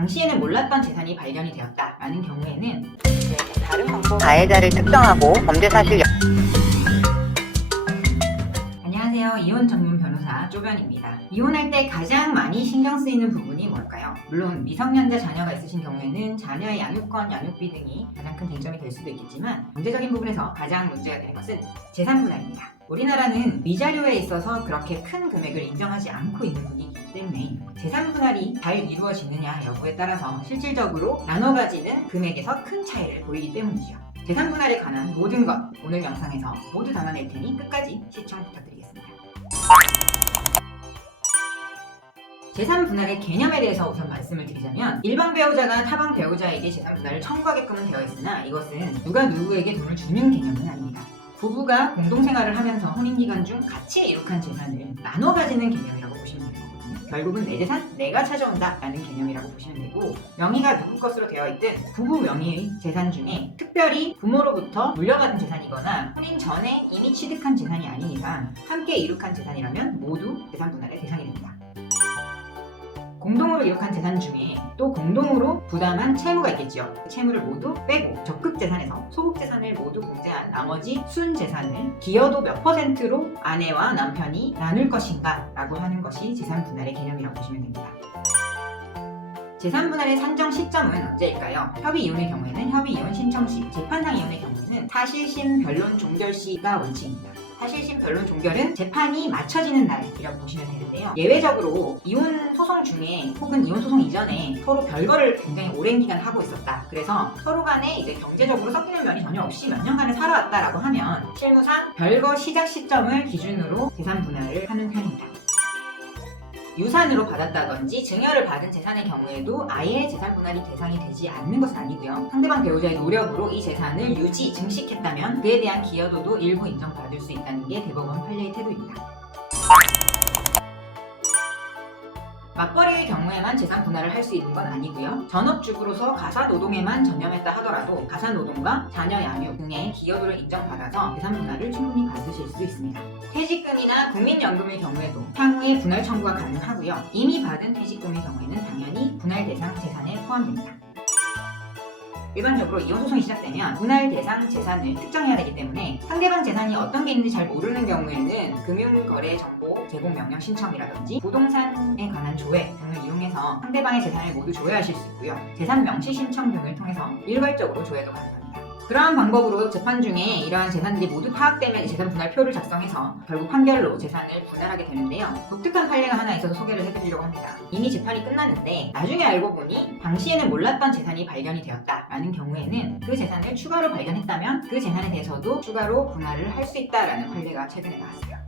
당시에는 몰랐던 재산이 발견이 되었다라는 경우에는 다른 방법 가해자를 특정하고 범죄 사실 안녕하세요. 이혼 전문 변호사 쪼변입니다. 이혼할 때 가장 많이 신경 쓰이는 부분이 뭘까요? 물론 미성년자 자녀가 있으신 경우에는 자녀의 양육권, 양육비 등이 가장 큰 쟁점이 될 수도 있겠지만 경제적인 부분에서 가장 문제가 되는 것은 재산 분할입니다. 우리나라는 위자료에 있어서 그렇게 큰 금액을 인정하지 않고 있는 분위기이기 때문에 재산 분할이 잘 이루어지느냐 여부에 따라서 실질적으로 나눠 가지는 금액에서 큰 차이를 보이기 때문이죠. 재산 분할에 관한 모든 것 오늘 영상에서 모두 담아낼 테니 끝까지 시청 부탁드리겠습니다. 재산 분할의 개념에 대해서 우선 말씀을 드리자면 일반 배우자가 타방 배우자에게 재산 분할을 청구하게끔은 되어 있으나 이것은 누가 누구에게 돈을 주는 개념은 아닙니다. 부부가 공동생활을 하면서 혼인기간 중 같이 이룩한 재산을 나눠 가지는 개념이라고 보시면 되는 거거든요. 결국은 내 재산 내가 찾아온다 라는 개념이라고 보시면 되고, 명의가 누구 것으로 되어 있든 부부 명의의 재산 중에 특별히 부모로부터 물려받은 재산이거나 혼인 전에 이미 취득한 재산이 아닌 이상 함께 이룩한 재산이라면 모두 재산 분할의 대상이 됩니다. 공동으로 이룩한 재산 중에 또 공동으로 부담한 채무가 있겠죠. 그 채무를 모두 빼고 적극 재산에서 소극 재산을 모두 공제한 나머지 순 재산을 기여도 몇 %로 아내와 남편이 나눌 것인가 라고 하는 것이 재산 분할의 개념이라고 보시면 됩니다. 재산 분할의 산정 시점은 언제일까요? 협의 이혼의 경우에는 협의 이혼 신청 시, 재판상 이혼의 경우에는 사실심 변론 종결 시가 원칙입니다. 사실심 변론 종결은 재판이 마쳐지는 날이라고 보시면 되는데요. 예외적으로 이혼 소송 중에 혹은 이혼 소송 이전에 서로 별거를 굉장히 오랜 기간 하고 있었다. 그래서 서로 간에 이제 경제적으로 섞이는 면이 전혀 없이 몇 년간을 살아왔다라고 하면 실무상 별거 시작 시점을 기준으로 재산 분할을 하는 편입니다. 유산으로 받았다든지 증여를 받은 재산의 경우에도 아예 재산 분할이 대상이 되지 않는 것은 아니고요. 상대방 배우자의 노력으로 이 재산을 유지, 증식했다면 그에 대한 기여도도 일부 인정받을 수 있다는 게 대법원 판례의 태도입니다. 맞벌이의 경우에만 재산 분할을 할 수 있는 건 아니고요. 전업주부로서 가사노동에만 전념했다 하더라도 가사노동과 자녀 양육 등의 기여도를 인정받아서 재산 분할을 충분히 받으실 수 있습니다. 퇴직금이나 국민연금의 경우에도 향후에 분할 청구가 가능하고요. 이미 받은 퇴직금의 경우에는 당연히 분할 대상 재산에 포함됩니다. 일반적으로 이혼 소송이 시작되면 분할 대상 재산을 특정해야 되기 때문에 상대방 재산이 어떤 게 있는지 잘 모르는 경우에는 금융거래 정보 제공 명령 신청이라든지 부동산에 관한 조회 등을 이용해서 상대방의 재산을 모두 조회하실 수 있고요. 재산 명시 신청 등을 통해서 일괄적으로 조회도 가능합니다. 그러한 방법으로 재판 중에 이러한 재산들이 모두 파악되면 재산 분할표를 작성해서 결국 판결로 재산을 분할하게 되는데요. 독특한 판례가 하나 있어서 소개를 해드리려고 합니다. 이미 재판이 끝났는데 나중에 알고 보니 당시에는 몰랐던 재산이 발견이 되었다라는 경우에는 그 재산을 추가로 발견했다면 그 재산에 대해서도 추가로 분할을 할 수 있다라는 판례가 최근에 나왔어요.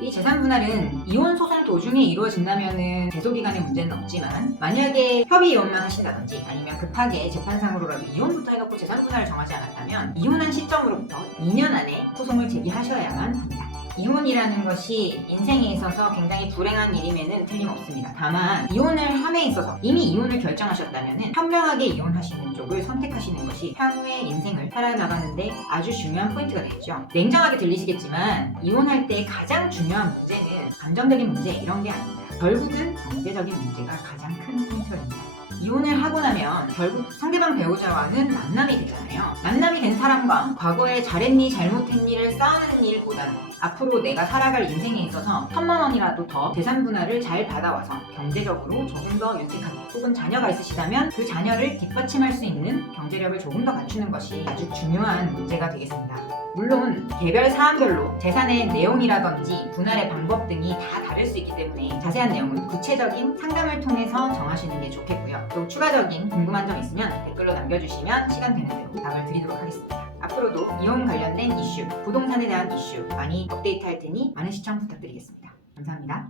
이 재산 분할은 이혼 소송 도중에 이루어진다면은 제소기간의 문제는 없지만 만약에 협의 이혼만 하신다든지 아니면 급하게 재판상으로라도 이혼부터 해놓고 재산 분할을 정하지 않았다면 이혼한 시점으로부터 2년 안에 소송을 제기하셔야만 합니다. 이혼이라는 것이 인생에 있어서 굉장히 불행한 일임에는 틀림없습니다. 다만 이혼을 함에 있어서 이미 이혼을 결정하셨다면 현명하게 이혼하시는 쪽을 선택하시는 것이 향후의 인생을 살아나가는데 아주 중요한 포인트가 되겠죠. 냉정하게 들리시겠지만 이혼할 때 가장 중요한 문제는 감정적인 문제 이런 게 아닙니다. 결국은 경제적인 문제가 가장 큰 포인트가 됩니다. 이혼을 하고 나면 결국 상대방 배우자와는 만남이 되잖아요. 만남이 된 사람과 과거에 잘했니 잘못했니를 싸우는 일보다는 앞으로 내가 살아갈 인생에 있어서 1,000만 원이라도 더 재산 분할을 잘 받아와서 경제적으로 조금 더 윤택하게, 혹은 자녀가 있으시다면 그 자녀를 뒷받침할 수 있는 경제력을 조금 더 갖추는 것이 아주 중요한 문제가 되겠습니다. 물론 개별 사안별로 재산의 내용이라든지 분할의 방법 등이 다 다를 수 있기 때문에 자세한 내용은 구체적인 상담을 통해서 정하시는 게 좋겠고요. 또 추가적인 궁금한 점 있으면 댓글로 남겨주시면 시간 되는 대로 답을 드리도록 하겠습니다. 앞으로도 이혼 관련된 이슈, 부동산에 대한 이슈 많이 업데이트할 테니 많은 시청 부탁드리겠습니다. 감사합니다.